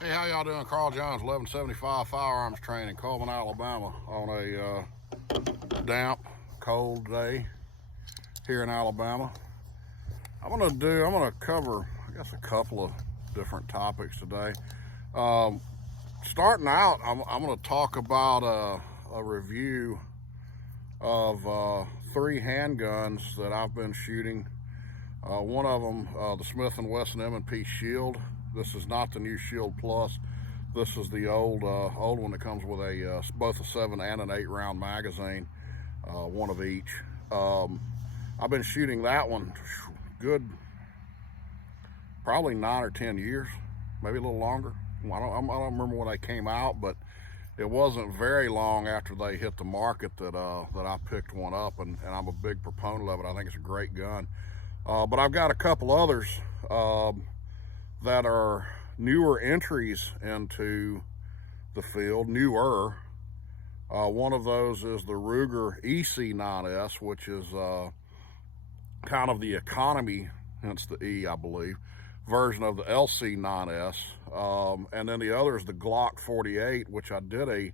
Hey, how y'all doing? Carl Jones, 1175 Firearms Training, Coleman, Alabama, on a damp, cold day here in Alabama. I'm gonna cover, I guess, a couple of different topics today. Starting out, I'm gonna talk about a review of three handguns that I've been shooting. One of them, the Smith & Wesson M&P Shield. This is not the new Shield Plus. This is the old one that comes with both a 7 and an 8 round magazine, one of each. I've been shooting that one good, probably 9 or 10 years, maybe a little longer. I don't remember when they came out, but it wasn't very long after they hit the market that I picked one up, and I'm a big proponent of it. I think it's a great gun. But I've got a couple others that are newer entries into the field, newer. One of those is the Ruger EC9s, which is kind of the economy, hence the E, I believe, version of the LC9s. And then the other is the Glock 48, which I did a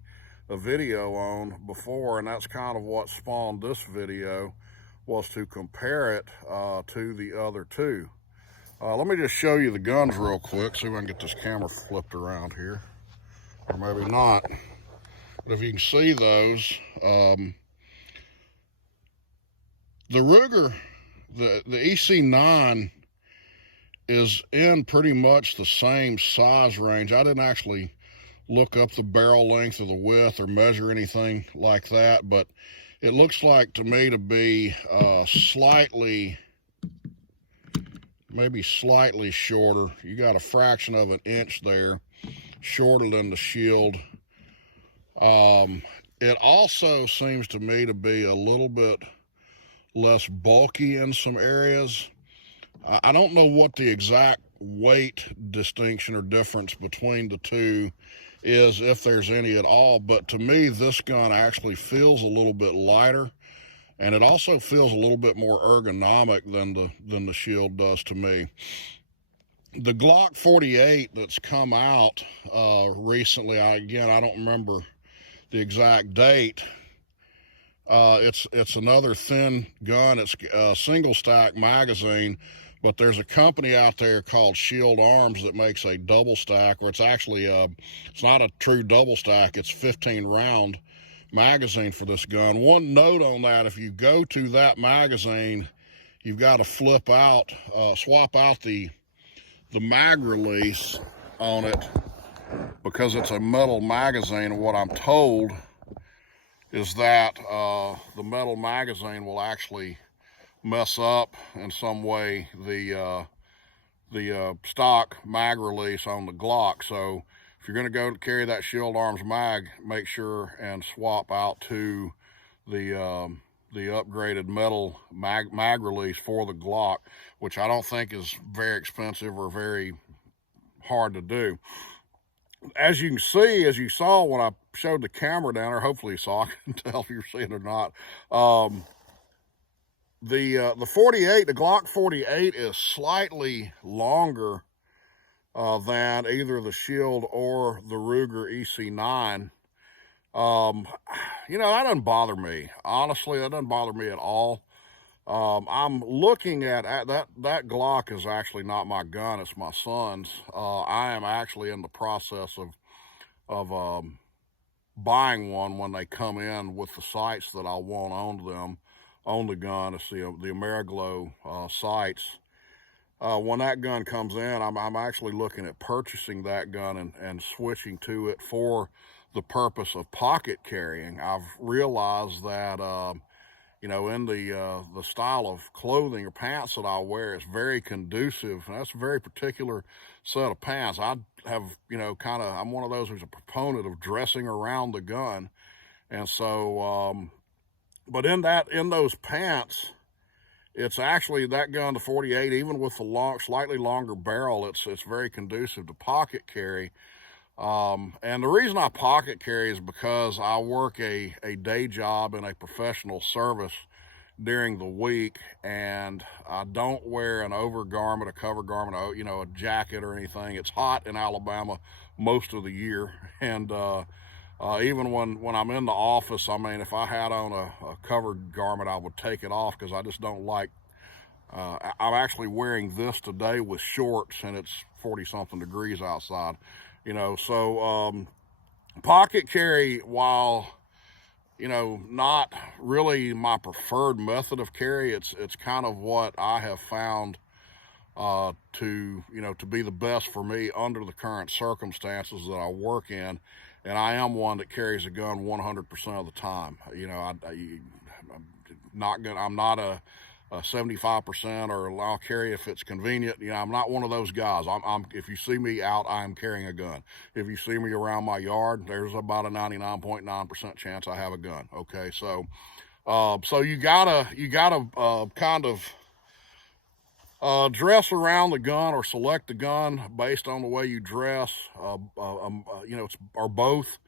video on before, and that's kind of what spawned this video, was to compare it to the other two. Let me just show you the guns real quick, see if I can get this camera flipped around here, or maybe not. But if you can see those, the Ruger, the EC9 is in pretty much the same size range. I didn't actually look up the barrel length or the width or measure anything like that, but it looks like to me to be maybe slightly shorter. You got a fraction of an inch there, shorter than the Shield. It also seems to me to be a little bit less bulky in some areas. I don't know what the exact weight distinction or difference between the two is, if there's any at all, but to me this gun actually feels a little bit lighter, and it also feels a little bit more ergonomic than the Shield does to me. The Glock 48 that's come out recently, I don't remember the exact date. It's another thin gun. It's a single stack magazine, but there's a company out there called Shield Arms that makes a double stack, or it's actually it's not a true double stack. It's 15 round magazine for this gun. One note on that: if you go to that magazine, you've got to swap out the mag release on it, because it's a metal magazine. And what I'm told is that the metal magazine will actually mess up in some way the stock mag release on the Glock. So if you're going to go carry that Shield Arms mag, make sure and swap out to the upgraded metal mag release for the Glock, which I don't think is very expensive or very hard to do. As you can see, as you saw when I showed the camera down there, hopefully you saw, I can tell if you're seeing it or not. The 48, the Glock 48 is slightly longer than either the Shield or the Ruger EC9. You know, that doesn't bother me. Honestly, that doesn't bother me at all. I'm looking at that Glock is actually not my gun, it's my son's. I am actually in the process of buying one when they come in with the sights that I want on the gun. It's the Ameriglow sights. When that gun comes in, I'm actually looking at purchasing that gun and switching to it for the purpose of pocket carrying. I've realized that you know, in the style of clothing or pants that I wear, it's very conducive, and that's a very particular set of pants. I have, you know, I'm one of those who's a proponent of dressing around the gun, and so, but in those pants, it's actually, that gun, the 48, even with the slightly longer barrel, it's very conducive to pocket carry. And the reason I pocket carry is because I work a day job in a professional service, during the week, and I don't wear an overgarment, a cover garment, a jacket or anything. It's hot in Alabama most of the year, and even when I'm in the office, I mean, if I had on a covered garment, I would take it off because I just don't like. I'm actually wearing this today with shorts, and it's 40-something degrees outside, So pocket carry, while not really my preferred method of carry, it's kind of what I have found to be the best for me under the current circumstances that I work in. And I am one that carries a gun 100% of the time. I'm not a 75%, or I'll carry if it's convenient. I'm not one of those guys. If you see me out, I'm carrying a gun. If you see me around my yard, there's about a 99.9% chance I have a gun. Okay, so you gotta kind of dress around the gun, or select the gun based on the way you dress, or both.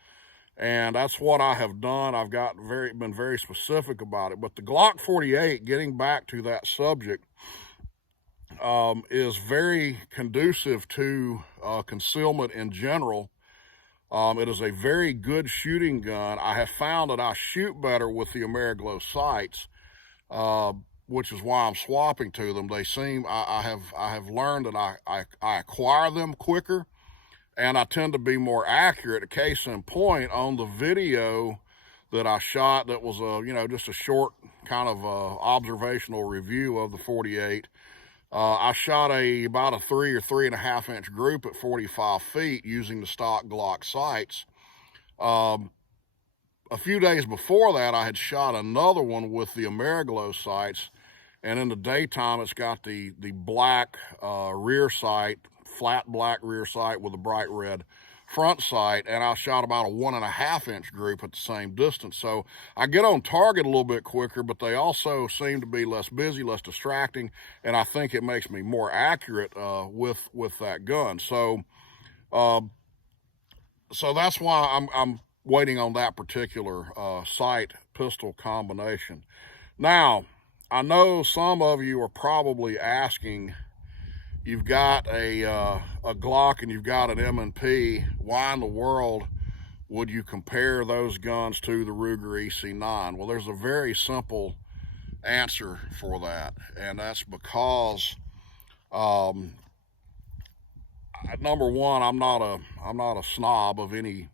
And that's what I have done. I've been very specific about it. But the Glock 48, getting back to that subject, is very conducive to concealment in general. It is a very good shooting gun. I have found that I shoot better with the AmeriGlow sights, which is why I'm swapping to them. I have learned that I acquire them quicker, and I tend to be more accurate. A case in point, on the video that I shot, that was just a short kind of observational review of the 48. I shot about a 3 or 3.5 inch group at 45 feet using the stock Glock sights. A few days before that, I had shot another one with the AmeriGlow sights, and in the daytime, it's got the black rear sight, flat black rear sight with a bright red front sight, and I shot about a 1.5 inch group at the same distance. So I get on target a little bit quicker, but they also seem to be less busy, less distracting, and I think it makes me more accurate with that gun. So that's why I'm waiting on that particular sight pistol combination. Now, I know some of you are probably asking, you've got a Glock and you've got an M&P. Why in the world would you compare those guns to the Ruger EC9? Well, there's a very simple answer for that, and that's because number one, I'm not a snob of any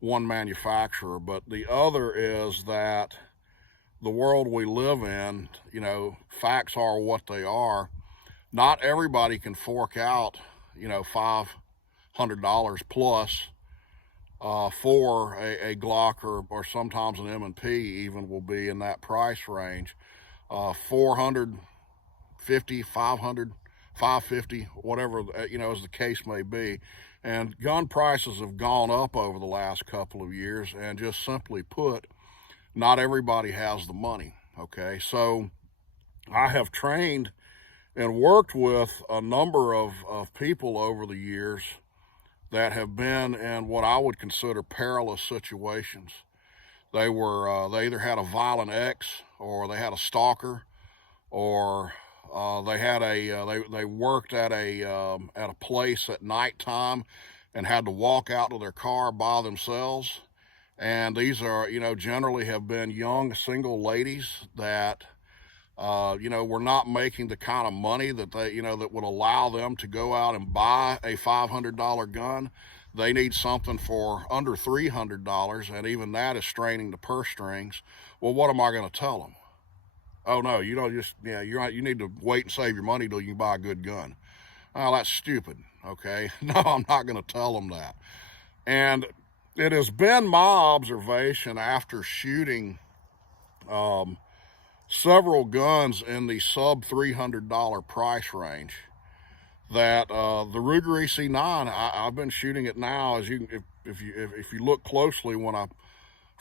one manufacturer, but the other is that the world we live in, facts are what they are. Not everybody can fork out, $500 plus for a Glock, or sometimes an M&P even will be in that price range. 450, 500, 550, whatever, as the case may be. And gun prices have gone up over the last couple of years, and just simply put, not everybody has the money, okay? So I have trained and worked with a number of people over the years that have been in what I would consider perilous situations. They either had a violent ex, or they had a stalker, or they worked at a place at nighttime and had to walk out to their car by themselves. And these are, generally have been young single ladies that were not making the kind of money that that would allow them to go out and buy a $500 gun. They need something for under $300, and even that is straining the purse strings. Well, what am I going to tell them? Oh no, you need to wait and save your money till you can buy a good gun. Oh, that's stupid. Okay, no, I'm not going to tell them that. And it has been my observation, after shooting several guns in the sub $300 price range, that the Ruger EC9, I've been shooting it now, as if you look closely when I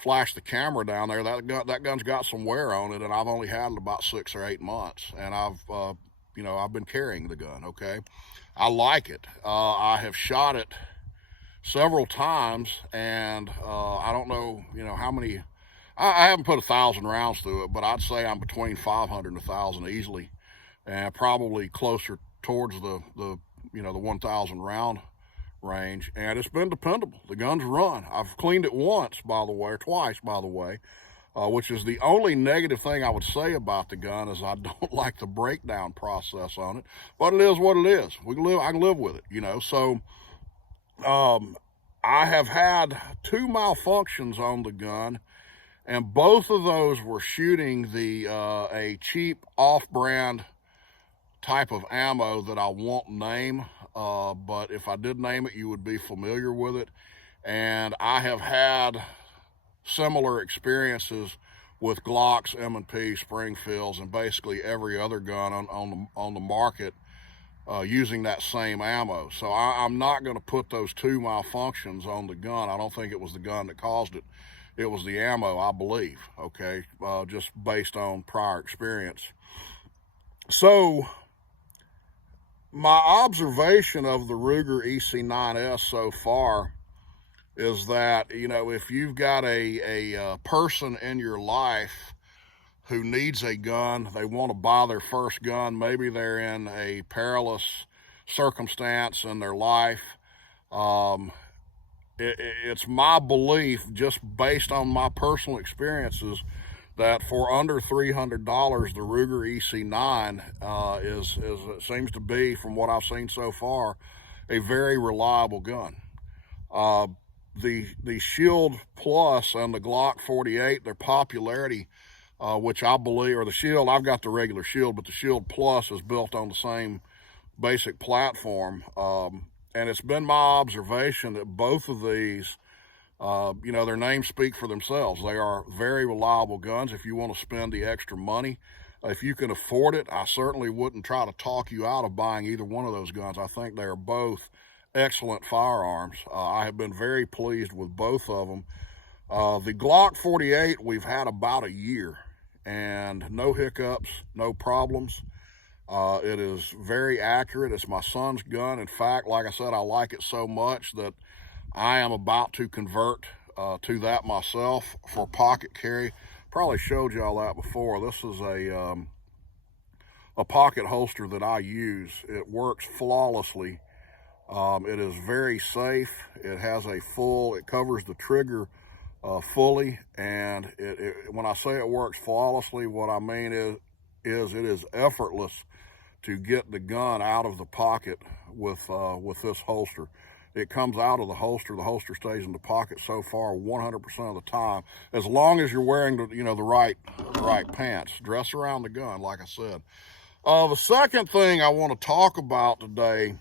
flash the camera down there, that gun's got some wear on it, and I've only had it about 6 or 8 months, and I've been carrying the gun. Okay, I like it. I have shot it several times, and I don't know how many I haven't put 1,000 rounds through it, but I'd say I'm between 500 and 1,000 easily, and probably closer towards the 1,000 round range. And it's been dependable. The gun's run. I've cleaned it once, by the way, or twice, by the way, which is the only negative thing I would say about the gun is I don't like the breakdown process on it, but it is what it is. I can live with it, So I have had 2 malfunctions on the gun, and both of those were shooting a cheap off-brand type of ammo that I won't name, but if I did name it, you would be familiar with it. And I have had similar experiences with Glocks, M&P, Springfields, and basically every other gun on the market using that same ammo. So I'm not going to put those 2 malfunctions on the gun. I don't think it was the gun that caused it. It was the ammo, I believe, okay, just based on prior experience. So my observation of the Ruger EC9s so far is that, if you've got a person in your life who needs a gun, they want to buy their first gun, maybe they're in a perilous circumstance in their life, it's my belief, just based on my personal experiences, that for under $300, the Ruger EC9 is it seems to be, from what I've seen so far, a very reliable gun. The Shield Plus and the Glock 48, their popularity, which I believe, or the Shield, I've got the regular Shield, but the Shield Plus is built on the same basic platform. And it's been my observation that both of these, their names speak for themselves. They are very reliable guns if you want to spend the extra money. If you can afford it, I certainly wouldn't try to talk you out of buying either one of those guns. I think they are both excellent firearms. I have been very pleased with both of them. The Glock 48, we've had about a year, and no hiccups, no problems. It is very accurate. It's my son's gun. In fact, like I said, I like it so much that I am about to convert to that myself for pocket carry. Probably showed y'all that before. This is a pocket holster that I use. It works flawlessly. It is very safe. It has it covers the trigger fully, and when I say it works flawlessly, what I mean is it is effortless to get the gun out of the pocket with this holster. It comes out of the holster stays in the pocket so far 100% of the time, as long as you're wearing the right pants. Dress around the gun, like I said. The second thing I want to talk about today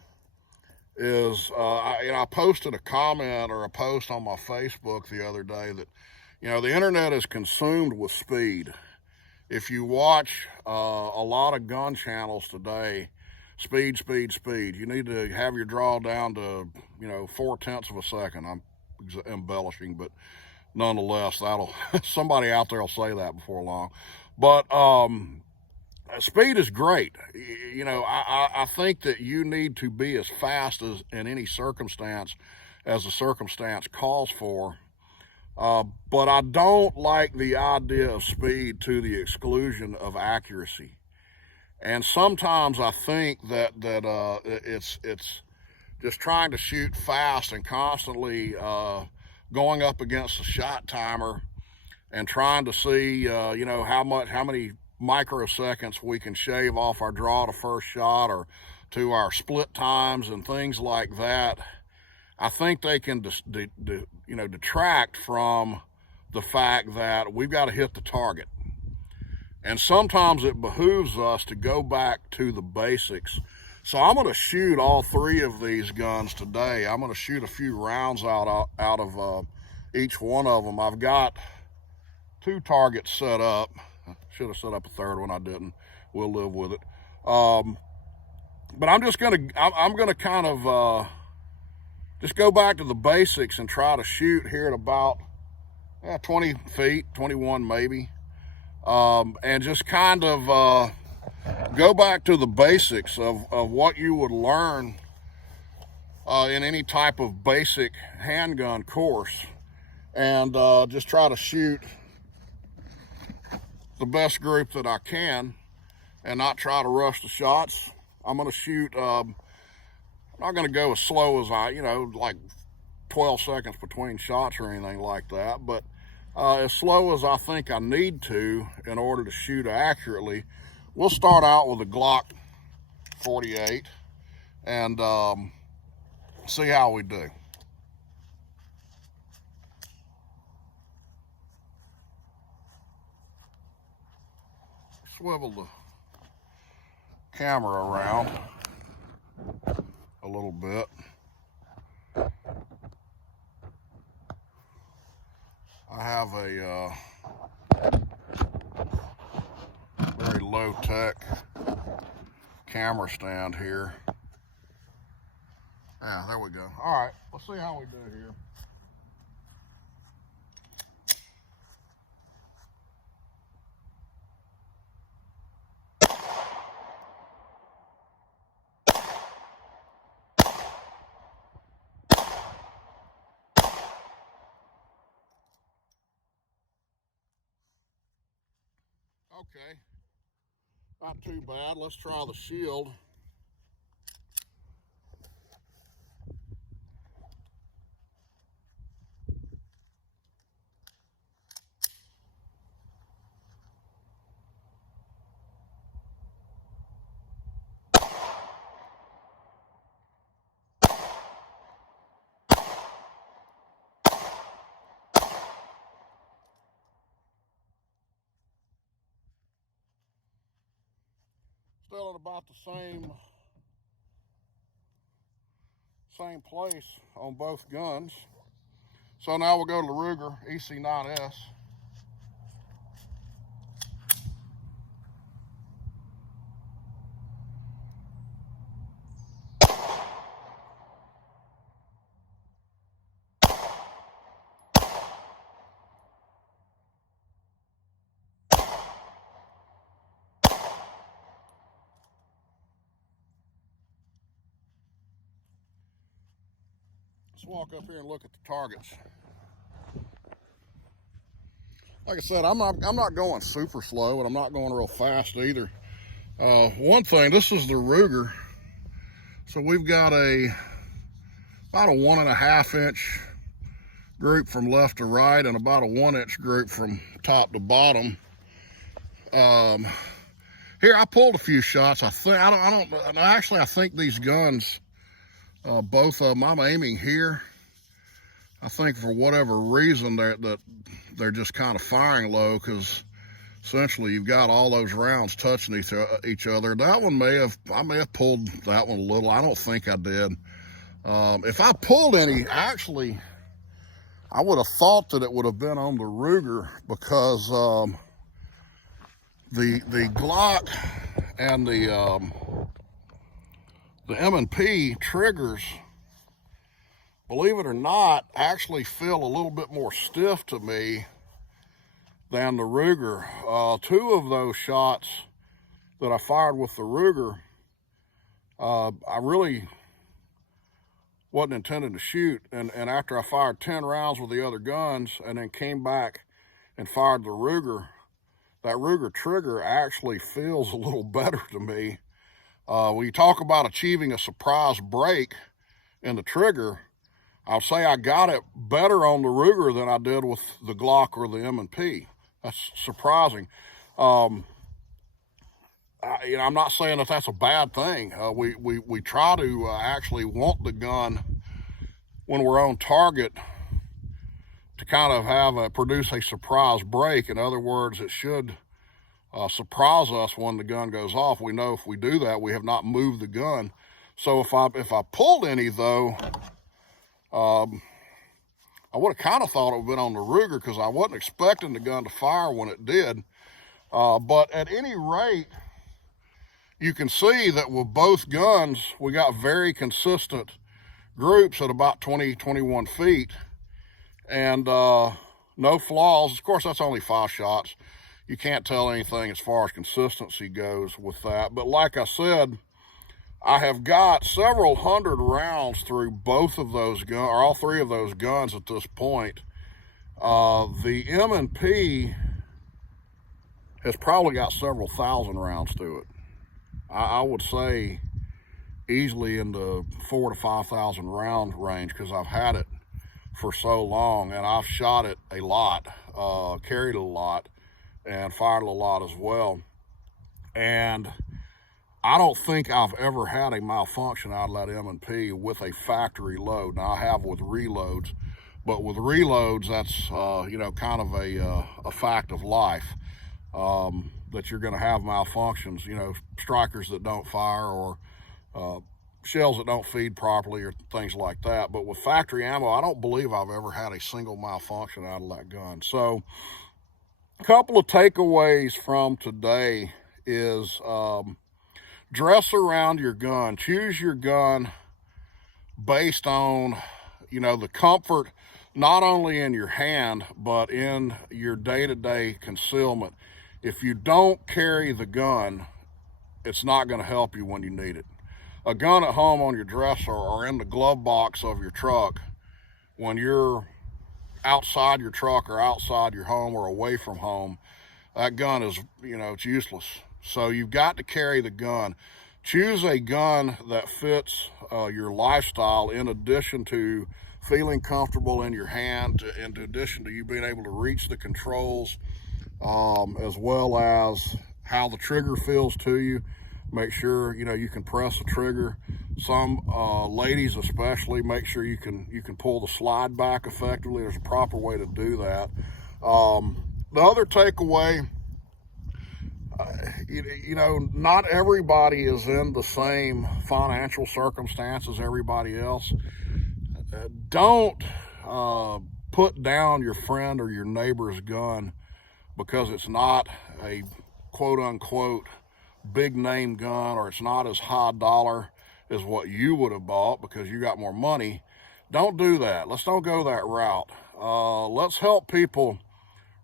is I posted a comment or a post on my Facebook the other day that the internet is consumed with speed. If you watch a lot of gun channels today, speed, you need to have your draw down to 0.4 of a second. I'm embellishing, but nonetheless, somebody out there will say that before long. But speed is great. I think that you need to be as fast as in any circumstance as the circumstance calls for. But I don't like the idea of speed to the exclusion of accuracy. And sometimes I think that it's just trying to shoot fast and constantly going up against the shot timer and trying to see how many microseconds we can shave off our draw to first shot or to our split times and things like that. I think they can detract from the fact that we've got to hit the target. And sometimes it behooves us to go back to the basics. So I'm going to shoot all 3 of these guns today. I'm going to shoot a few rounds out of each one of them. I've got 2 targets set up. I should have set up a third one. I didn't. We'll live with it. But I'm going to kind of just go back to the basics and try to shoot here at about 20 feet, 21 maybe, and just kind of go back to the basics of what you would learn in any type of basic handgun course, and just try to shoot the best group that I can and not try to rush the shots. I'm going to shoot, I'm not going to go as slow as like 12 seconds between shots or anything like that, but as slow as I think I need to in order to shoot accurately. We'll start out with a Glock 48 and see how we do. Swivel the camera around a little bit. I have a very low-tech camera stand here. Yeah, there we go. All right, let's see how we do here. Okay, not too bad. Let's try the shield. Still at about the same place on both guns. So now we'll go to the Ruger EC9s. Let's walk up here and look at the targets. Like I said, I'm not going super slow, and I'm not going real fast either. One thing, this is the Ruger, so we've got about a 1.5 inch group from left to right, and about a 1 inch group from top to bottom. Here I pulled a few shots. I think these guns, both of them, I'm aiming here. I think for whatever reason they're just kind of firing low, because essentially you've got all those rounds touching each other. That one I may have pulled that one a little. I don't think I did. If I pulled any, actually, I would have thought that it would have been on the Ruger, because the Glock and the M&P triggers, believe it or not, actually feel a little bit more stiff to me than the Ruger. Two of those shots that I fired with the Ruger, I really wasn't intending to shoot. And after I fired 10 rounds with the other guns and then came back and fired the Ruger, that Ruger trigger actually feels a little better to me. When you talk about achieving a surprise break in the trigger, I'll say I got it better on the Ruger than I did with the Glock or the M&P. That's surprising. I'm not saying that that's a bad thing. We try to actually want the gun when we're on target to kind of produce a surprise break. In other words, it should surprise us when the gun goes off. We know if we do that, we have not moved the gun. So if I pulled any though, I would have kind of thought it would have been on the Ruger, because I wasn't expecting the gun to fire when it did. But at any rate, you can see that with both guns, we got very consistent groups at about 20, 21 feet, and no flaws. Of course, that's only 5 shots. You can't tell anything as far as consistency goes with that. But like I said, I have got several hundred rounds through both of those guns, or all 3 of those guns at this point. The M&P has probably got several thousand rounds to it. I would say easily in the 4,000 to 5,000 round range, because I've had it for so long, and I've shot it a lot, carried it a lot, and fired it a lot as well. And I don't think I've ever had a malfunction out of that M&P with a factory load. Now, I have with reloads, but with reloads, that's kind of a fact of life, that you're going to have malfunctions. Strikers that don't fire, or shells that don't feed properly, or things like that. But with factory ammo, I don't believe I've ever had a single malfunction out of that gun. So a couple of takeaways from today is dress around your gun. Choose your gun based on, the comfort, not only in your hand, but in your day-to-day concealment. If you don't carry the gun, it's not going to help you when you need it. A gun at home on your dresser or in the glove box of your truck, when you're outside your truck or outside your home or away from home, that gun is, it's useless. So you've got to carry the gun. Choose a gun that fits your lifestyle, in addition to feeling comfortable in your hand, in addition to you being able to reach the controls, as well as how the trigger feels to you. Make sure you can press the trigger. Some ladies especially, make sure you can pull the slide back effectively. There's a proper way to do that. The other takeaway, not everybody is in the same financial circumstance as everybody else. Don't put down your friend or your neighbor's gun because it's not a quote-unquote big name gun, or it's not as high dollar as what you would have bought because you got more money. Don't do that. Let's don't go that route. Let's help people,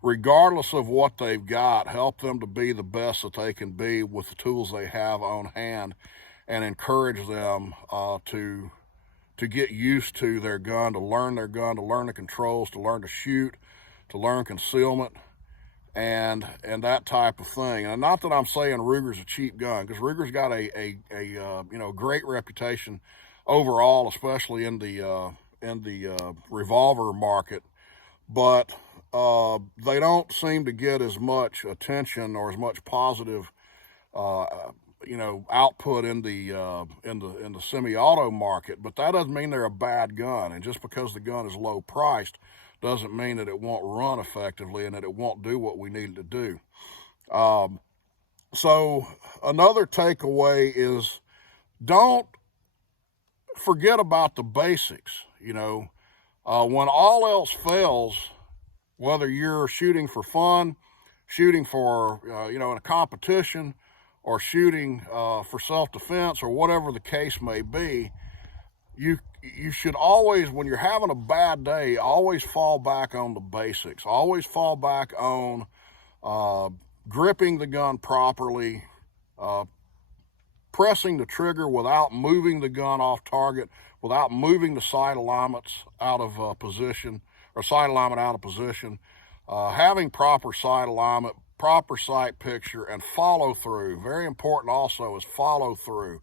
regardless of what they've got, help them to be the best that they can be with the tools they have on hand, and encourage them to get used to their gun, to learn their gun, to learn the controls, to learn to shoot, to learn concealment, and that type of thing. And not that I'm saying Ruger's a cheap gun, because Ruger's got a great reputation overall, especially in the revolver market, but they don't seem to get as much attention or as much positive output in the semi-auto market. But that doesn't mean they're a bad gun. And just because the gun is low priced doesn't mean that it won't run effectively and that it won't do what we need it to do. So another takeaway is, don't forget about the basics. When all else fails, whether you're shooting for fun, shooting for, in a competition, or shooting for self-defense, or whatever the case may be, you should always, when you're having a bad day, always fall back on the basics. Always fall back on gripping the gun properly, pressing the trigger without moving the gun off target, without moving the sight alignments out of position, or sight alignment out of position, having proper sight alignment, proper sight picture, and follow through. Very important also is follow through.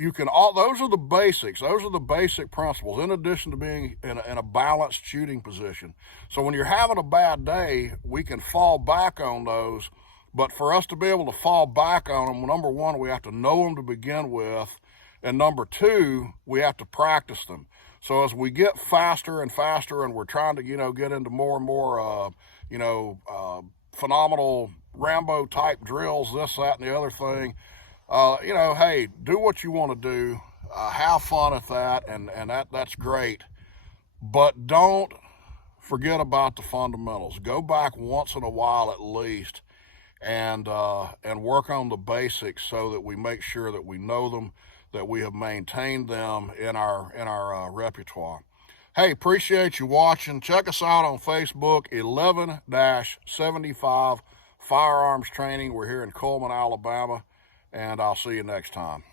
Those are the basics. Those are the basic principles, in addition to being in a balanced shooting position. So when you're having a bad day, we can fall back on those. But for us to be able to fall back on them, number one, we have to know them to begin with. And number two, we have to practice them. So as we get faster and faster, and we're trying to, get into more and more, phenomenal Rambo type drills, this, that, and the other thing, hey, do what you want to do, have fun at that, and that's great. But don't forget about the fundamentals. Go back once in a while at least, and work on the basics, so that we make sure that we know them, that we have maintained them in our repertoire. Hey, appreciate you watching. Check us out on Facebook, 11-75 Firearms Training. We're here in Coleman, Alabama, and I'll see you next time.